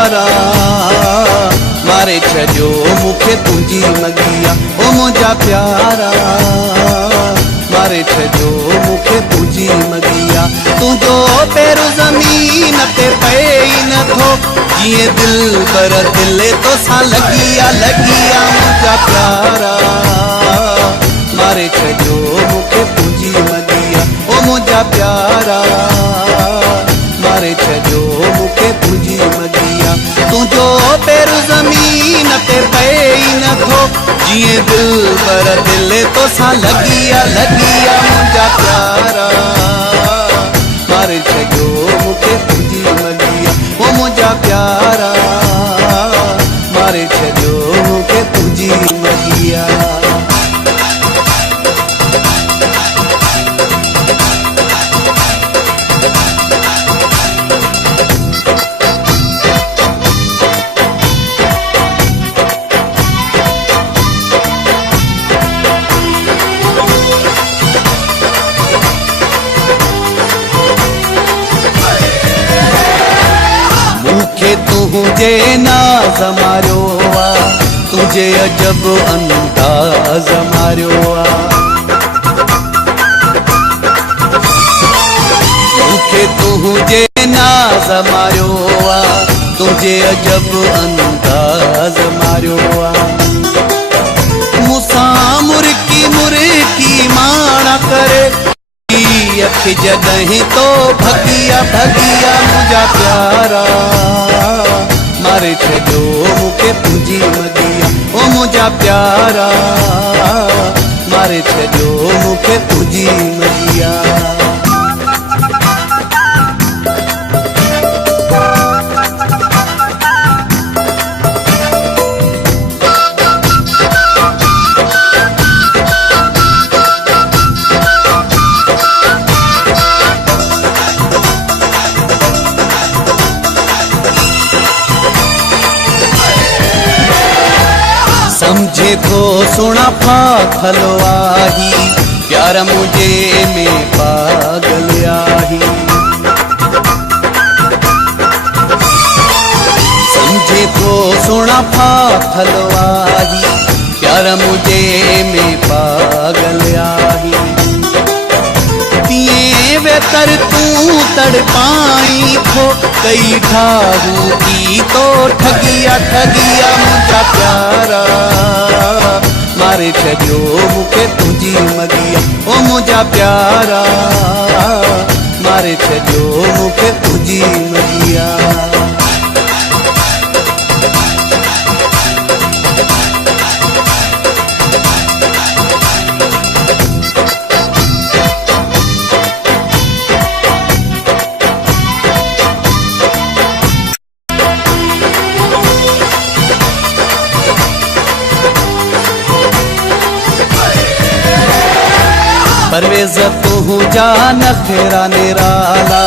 प्यारा मारे छो मुखे तुझी मगिया ओ मुझा प्यारा मारे छो मुखे तुझी मगिया तुझो पैर ज़मीन ते पे न थो ये दिल बर दिल तो सा लगिया लगिया मुझा प्यारा मारे छो मुखे तुझी मगिया ओ मुझा प्यारा मारे छो मुखे तुझी मगिया तुझो पैर ज़मीन ते पे न थो जिए दिल पर दिल तो सा लगिया लगिया मुझा प्यारा मारे छो मुखे तुझी मगिया ओ मुझा प्यारा मारे छो मुखे तुझी मगिया। तुझे नाज़ मारियो तुझे अजब अंदाज मारियो मुखे तुझे नाज़ मारियो तुझे अजब अंदाज मारियो मुसा मुर्की मुर्की माना करे अख जगह तो भगिया भगिया मुझा प्यारा मारे छो मुखे तुझी मगिया ओ मुझा प्यारा मारे छो मुखे तुझी मगिया। समझे तो सुना फाथल आही प्यार मुझे में पागल आही समझे तो सुना फाथल आही प्यार मुझे में पागल आही तिए वेतर तू तड़पाई थो कई ठाहू की तो ठगिया ठगिया मुझा प्यारा मारे छो मुखे तुझी मगिया ओ मुझा प्यारा मारे छो मुखे तुझी मगिया। परवेज़ तू जा नखरा निराला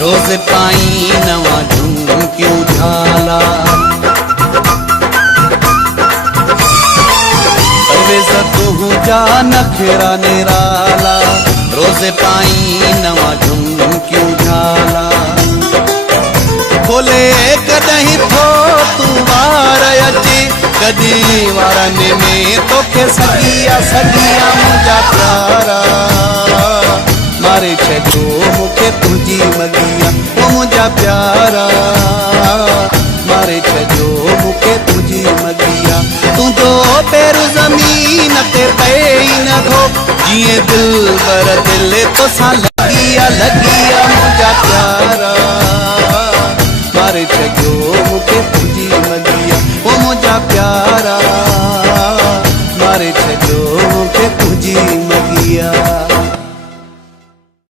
रोज पाई नवा झुमकियूं झाला परवेज़ तू जा नखरा निराला रोज पाई नवा झुमकियूं झाला खोले कदहीं थो तू वार अचे कदी वारन में तोखे सगिया सगिया मुझा प्यारा मारे छो मुखे तुझी मगिया ओ मुझा प्यारा मारे छो मुखे तुझी मगिया तुझो पैर ज़मीन ते पे न थो जिए दिल पर दिल तो सा लगिया लगिया मुझा प्यारा मारे छो मुखे तुझी मगिया ओ मुझा प्यारा